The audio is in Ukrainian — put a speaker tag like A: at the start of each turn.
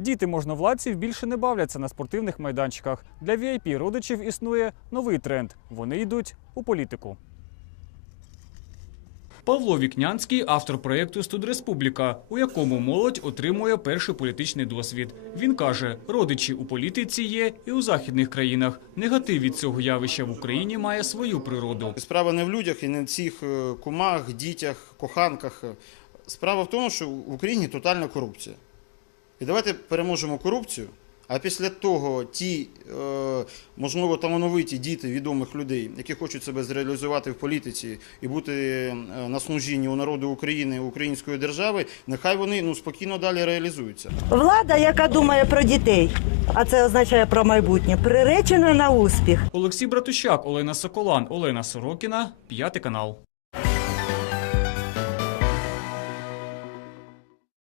A: Діти можновладців більше не бавляться на спортивних майданчиках. Для VIP родичів існує новий тренд. Вони йдуть у політику. Павло Вікнянський автор проєкту «Студреспубліка», у якому молодь отримує перший політичний досвід. Він каже, родичі у політиці є і у західних країнах. Негатив від цього явища в Україні має свою природу.
B: Справа не в людях і не в цих е, кумах, дітях, коханках. Справа в тому, що в Україні тотальна корупція. І давайте переможемо корупцію, а після того ті, е, можливо, талановиті діти відомих людей, які хочуть себе зреалізувати в політиці і бути е, на служінні у народу України, української держави, нехай вони ну, спокійно далі реалізуються.
C: Влада, яка думає про дітей, а це означає про майбутнє, приречена на успіх.
A: Олексій Братущак, Олена Соколан, Олена Сорокіна, п'ятий канал.